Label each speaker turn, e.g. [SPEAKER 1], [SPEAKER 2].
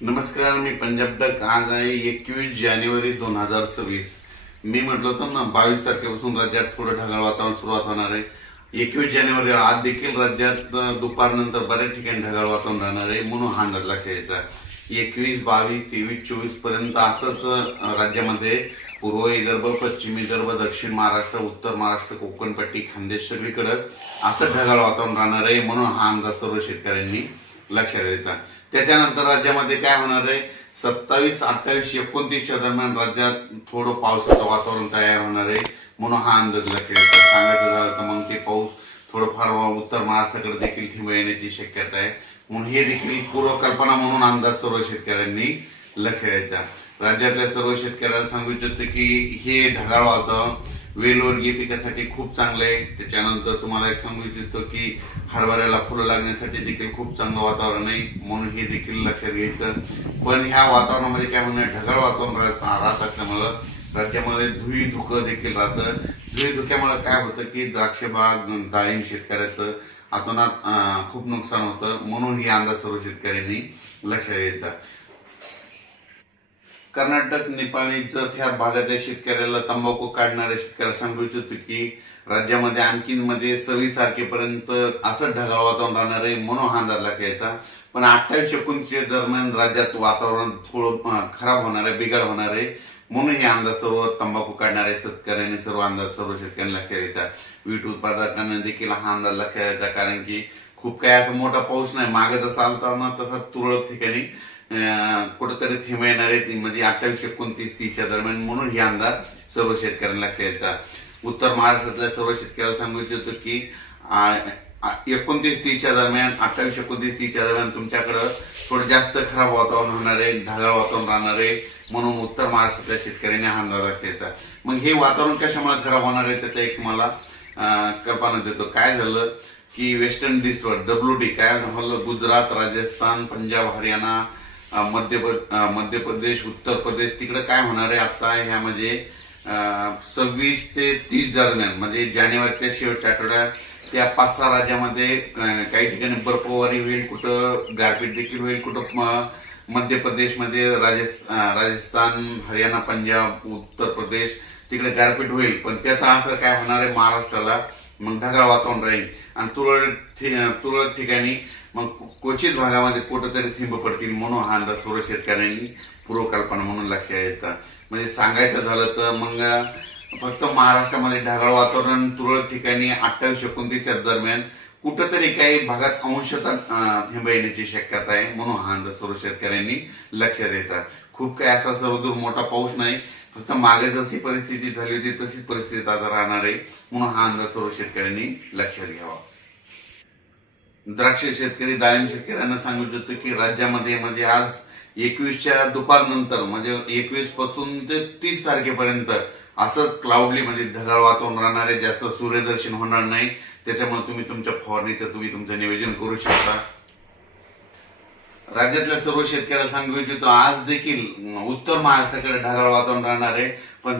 [SPEAKER 1] नमस्कार मी पंजाब डक आज आहे एकवीस जानेवारी दोन हजार सव्वीस. मी म्हटलं होतं ना बावीस तारखेपासून राज्यात थोडं ढगाळ वातावरण सुरुवात होणार आहे. एकवीस जानेवारी आज देखील राज्यात दुपारनंतर बऱ्याच ठिकाणी ढगाळ वातावरण राहणार आहे म्हणून हा अंदाज लक्षात एकवीस बावीस तेवीस चोवीसपर्यंत असंच राज्यामध्ये पूर्व विदर्भ पश्चिम विदर्भ दक्षिण महाराष्ट्र उत्तर महाराष्ट्र कोकणपट्टी खानदेश सगळीकडं असं ढगाळ वातावरण राहणार आहे म्हणून हा अंदाज सर्व शेतकऱ्यांनी लक्षात येतात त्याच्यानंतर राज्यामध्ये काय होणार आहे? सत्तावीस अठ्ठावीस एकोणतीसच्या दरम्यान राज्यात थोडं पावसाचं वातावरण तयार होणार आहे. म्हणून हा अंदाज लक्षात येतो. सांगायचं झालं तर मग ते पाऊस थोडंफार उत्तर महाराष्ट्राकडे देखील ठिबक येण्याची शक्यता आहे. म्हणून हे देखील पूर्वकल्पना म्हणून अंदाज सर्व शेतकऱ्यांनी लक्ष द्यायचा राज्यातल्या सर्व शेतकऱ्यांना सांगू इच्छितो की हे ढगाळ वातावरण वेलवर्गीय पिकासाठी खूप चांगलं आहे. त्याच्यानंतर तुम्हाला एक सांगू इच्छितो की हरभऱ्याला फुलं लागण्यासाठी देखील खूप चांगलं वातावरण आहे. म्हणून हे देखील लक्षात घ्यायचं. पण ह्या वातावरणामध्ये काय होणार? ढगाळ वातावरण राहत असल्यामुळं राज्यामध्ये धुई धुकं देखील राहतं. धुई धुक्यामुळे काय होतं की द्राक्ष बाग डाळिंब शेतकऱ्याचं आतोनात खूप नुकसान होतं. म्हणून ही अंदाज सर्व शेतकऱ्यांनी लक्षात द्यायचा. कर्नाटक नेपाळीचं त्या भागातल्या शेतकऱ्याला तंबाखू काढणाऱ्या शेतकऱ्याला सांगू इच्छितो की राज्यामध्ये आणखीन मध्ये सव्वीस तारखेपर्यंत असं ढगाळ वातावरण राहणार आहे म्हणून हा अंदाज लागायचा. पण अठ्ठावीस एकोणतीस दरम्यान राज्यात वातावरण थोडं खराब होणार आहे बिघाड होणार आहे. म्हणून हे अंदाज सर्व तंबाखू काढणाऱ्या शेतकऱ्यांनी सर्व अंदाज सर्व शेतकऱ्यांनी लक्षात द्यायचा वीट उत्पादकांना देखील हा अंदाज लक्षात कारण की खूप काही असं मोठा पाऊस नाही. मागे जसा आलता ना तसा तुरळक ठिकाणी कुठंतरी थेंब येणार आहेत. म्हणजे अठ्ठावीस एकोणतीस तीसच्या दरम्यान म्हणून ही अंदाज सर्व शेतकऱ्यांना लक्षात द्यायचा उत्तर महाराष्ट्रातल्या सर्व शेतकऱ्याला सांगू इच्छितो की एकोणतीस तीसच्या दरम्यान अठ्ठावीस एकोणतीस तीसच्या दरम्यान तुमच्याकडं थोडं जास्त खराब वातावरण होणार आहे ढगाळ वातावरण राहणार आहे म्हणून उत्तर महाराष्ट्रातल्या शेतकऱ्यांनी हा अंदाज लक्षात द्यायचा मग हे वातावरण कशामुळे खराब होणार आहे त्याचा एक मला कल्पना देतो. काय झालं की वेस्टर्न डिस्ट्रिक्ट डब्ल्यू डी काय झालं गुजरात राजस्थान पंजाब हरियाणा मध्य मध्य प्रदेश उत्तर प्रदेश तिकडे काय होणार आहे आता? ह्यामध्ये म्हणजे, सव्वीस ते तीस दरम्यान म्हणजे जानेवारीच्या शेवटच्या आठवड्यात त्या पाच सहा राज्यामध्ये काही ठिकाणी बर्फवारी होईल कुठं गारपीट देखील होईल कुठं मध्य प्रदेशमध्ये राजस्थ- राजस्थान हरियाणा पंजाब उत्तर प्रदेश तिकडे गारपीट होईल. पण त्याचा असं काय होणार आहे महाराष्ट्राला? मग ढगाळ वातावरण राहील. आणि तुरळक तुरळक ठिकाणी मग क्वचित भागामध्ये कुठंतरी थिंब पडतील म्हणून हा अंदाज सर्व शेतकऱ्यांनी पूर्वकल्पना म्हणून लक्षात यायचा म्हणजे सांगायचं झालं तर मग फक्त महाराष्ट्रामध्ये ढगाळ वातावरण तुरळक ठिकाणी अठ्ठावीस एकोणतीसच्या दरम्यान कुठंतरी काही भागात अंशतः थिंब येण्याची शक्यता आहे म्हणून हा अंदाज सर्व शेतकऱ्यांनी लक्षात द्यायचा. खूप काही असा सर्वदूर मोठा पाऊस नाही फक्त मागे जशी परिस्थिती झाली होती तशीच परिस्थिती आता राहणार आहे. म्हणून हा अंदाज सर्व शेतकऱ्यांनी लक्षात घ्यावा. द्राक्ष शेतकरी डाळिंब शेतकऱ्यांना सांगू इच्छितो की राज्यामध्ये म्हणजे आज एकवीसच्या दुपारनंतर म्हणजे एकवीसपासून ते तीस तारखेपर्यंत असं क्लाउडली म्हणजे ढगाळ वातावरण राहणार आहे. जास्त सूर्यदर्शन होणार नाही. त्याच्यामुळे तुम्ही तुमच्या फवारणीचं तुम्ही तुमचं नियोजन करू शकता. राज्यातल्या सर्व शेतकऱ्याला सांगू इच्छितो आज देखील उत्तर महाराष्ट्राकडे ढगाळ वातावरण राहणार आहे. पण